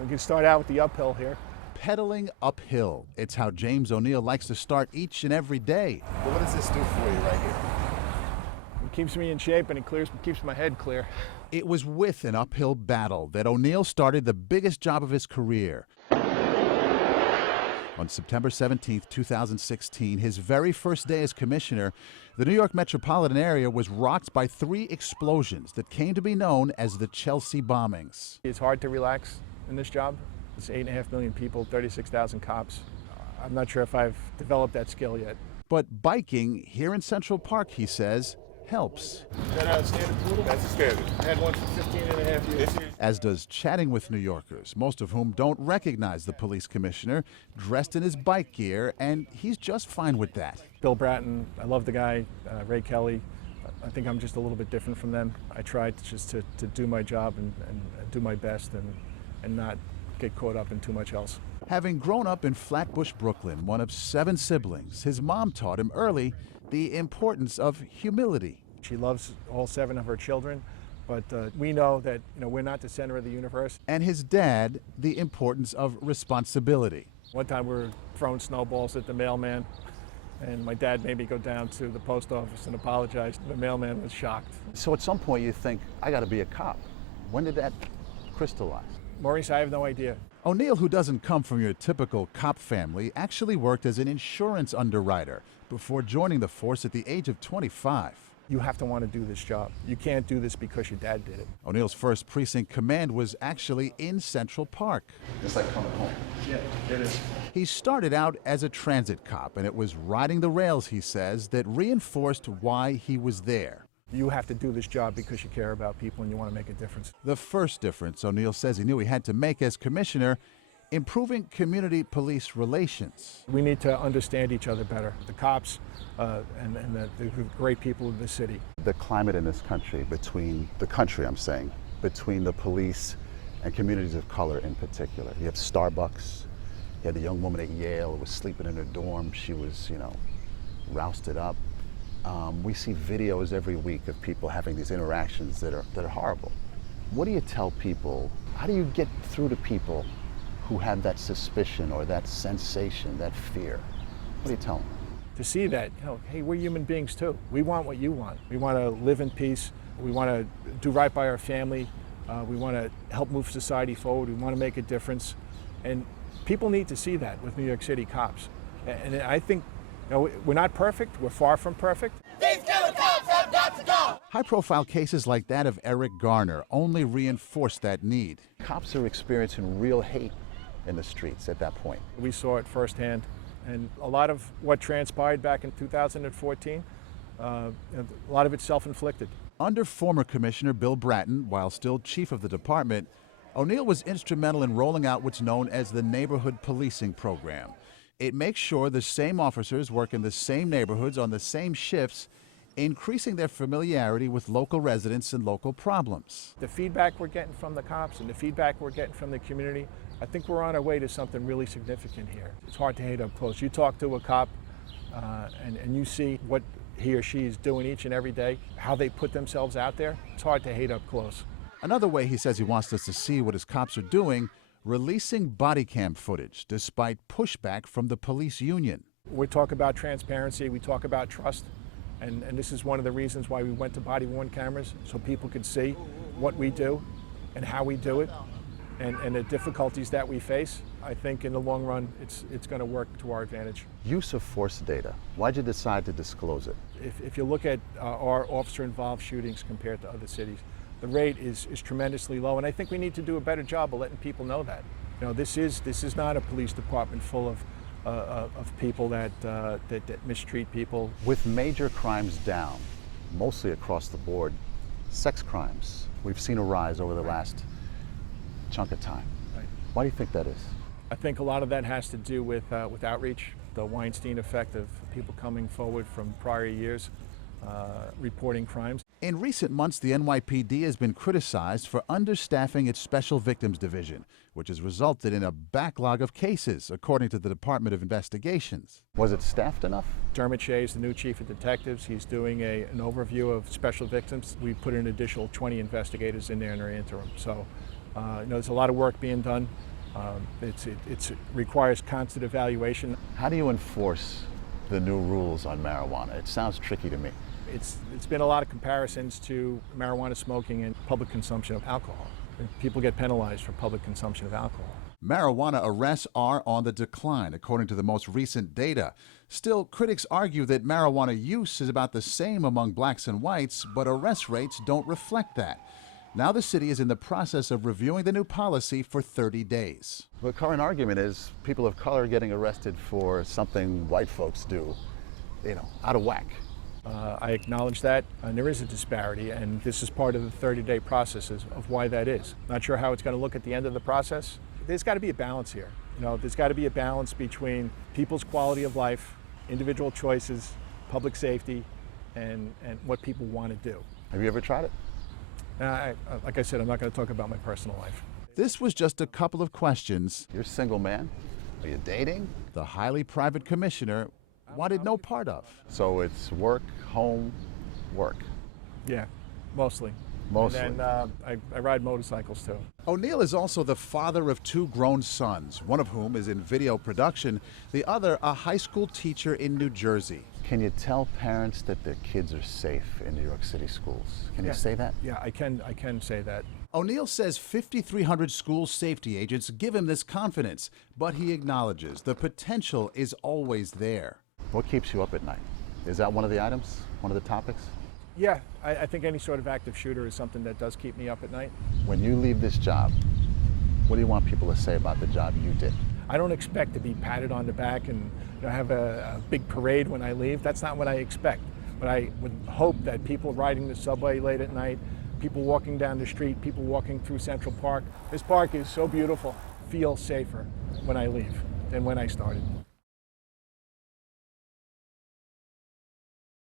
We can start out with the uphill here. Pedaling uphill. It's how James O'Neill likes to start each and every day. But what does this do for you right here? It keeps me in shape and it keeps my head clear. It was with an uphill battle that O'Neill started the biggest job of his career. On September 17, 2016, his very first day as commissioner, the New York metropolitan area was rocked by 3 explosions that came to be known as the Chelsea bombings. It's hard to relax in this job. It's 8.5 million people, 36,000 cops. I'm not sure if I've developed that skill yet. But biking here in Central Park, he says, helps. Is that a standard poodle? That's a standard. I had one for 15 and a half years. As does chatting with New Yorkers, most of whom don't recognize the police commissioner, dressed in his bike gear, and he's just fine with that. Bill Bratton, I love the guy. Ray Kelly, I think I'm just a little bit different from them. I try just to do my job and do my best and not get caught up in too much else. Having grown up in Flatbush, Brooklyn, one of 7 siblings, his mom taught him early the importance of humility. She loves all 7 of her children, but we know that we're not the center of the universe. And his dad, the importance of responsibility. One time we were throwing snowballs at the mailman, and my dad made me go down to the post office and apologize. The mailman was shocked. So at some point you think, I got to be a cop. When did that crystallize? Maurice, I have no idea. O'Neill, who doesn't come from your typical cop family, actually worked as an insurance underwriter before joining the force at the age of 25. You have to want to do this job. You can't do this because your dad did it. O'Neill's first precinct command was actually in Central Park. It's like coming home. Yeah, it is. He started out as a transit cop, and it was riding the rails, he says, that reinforced why he was there. You have to do this job because you care about people and you want to make a difference. The first difference O'Neill says he knew he had to make as commissioner, improving community police relations. We need to understand each other better, the cops and the great people of the city. The climate in this country, between the police and communities of color in particular. You have Starbucks, you had the young woman at Yale who was sleeping in her dorm. She was, rousted up. We see videos every week of people having these interactions that are horrible. What do you tell people? How do you get through to people who have that suspicion or that sensation, that fear? What do you tell them? To see that, hey, we're human beings too. We want what you want. We want to live in peace. We want to do right by our family. We want to help move society forward. We want to make a difference. And people need to see that with New York City cops. And I think we're not perfect. We're far from perfect. These killer cops have got to go! High-profile cases like that of Eric Garner only reinforce that need. Cops are experiencing real hate in the streets at that point. We saw it firsthand. And a lot of what transpired back in 2014, a lot of it's self-inflicted. Under former Commissioner Bill Bratton, while still chief of the department, O'Neill was instrumental in rolling out what's known as the Neighborhood Policing Program. It makes sure the same officers work in the same neighborhoods on the same shifts, increasing their familiarity with local residents and local problems. The feedback we're getting from the cops and the feedback we're getting from the community, I think we're on our way to something really significant here. It's hard to hate up close. You talk to a cop and you see what he or she is doing each and every day, how they put themselves out there. It's hard to hate up close. Another way he says he wants us to see what his cops are doing, releasing body cam footage despite pushback from the police union. We talk about transparency, we talk about trust, and this is one of the reasons why we went to body-worn cameras, so people could see what we do and how we do it and the difficulties that we face. I think in the long run, it's going to work to our advantage. Use of force data. Why'd you decide to disclose it? If you look at our officer-involved shootings compared to other cities, the rate is tremendously low, and I think we need to do a better job of letting people know that. This is not a police department full of people that mistreat people. With major crimes down, mostly across the board, sex crimes, we've seen a rise over the last chunk of time. Right. Why do you think that is? I think a lot of that has to do with outreach, the Weinstein effect of people coming forward from prior years, reporting crimes. In recent months, the NYPD has been criticized for understaffing its Special Victims Division, which has resulted in a backlog of cases, according to the Department of Investigations. Was it staffed enough? Dermot Shea is the new chief of detectives. He's doing an overview of special victims. We put an additional 20 investigators in there in our interim. So, there's a lot of work being done. It requires constant evaluation. How do you enforce the new rules on marijuana? It sounds tricky to me. It's been a lot of comparisons to marijuana smoking and public consumption of alcohol. People get penalized for public consumption of alcohol. Marijuana arrests are on the decline, according to the most recent data. Still, critics argue that marijuana use is about the same among blacks and whites, but arrest rates don't reflect that. Now the city is in the process of reviewing the new policy for 30 days. The current argument is people of color getting arrested for something white folks do, out of whack. I acknowledge that, and there is a disparity, and this is part of the 30-day process of why that is. Not sure how it's going to look at the end of the process. There's got to be a balance here. There's got to be a balance between people's quality of life, individual choices, public safety, and what people want to do. Have you ever tried it? Like I said, I'm not going to talk about my personal life. This was just a couple of questions You're a single man? Are you dating? the highly private commissioner wanted no part of. So it's work, home, work. Yeah, mostly. Mostly. And then I ride motorcycles too. O'Neill is also the father of two grown sons, one of whom is in video production, the other a high school teacher in New Jersey. Can you tell parents that their kids are safe in New York City schools? Can you say that? Yeah, I can say that. O'Neill says 5,300 school safety agents give him this confidence, but he acknowledges the potential is always there. What keeps you up at night? Is that one of the items? One of the topics? Yeah, I think any sort of active shooter is something that does keep me up at night. When you leave this job, what do you want people to say about the job you did? I don't expect to be patted on the back and have a big parade when I leave. That's not what I expect. But I would hope that people riding the subway late at night, people walking down the street, people walking through Central Park, this park is so beautiful, feel safer when I leave than when I started.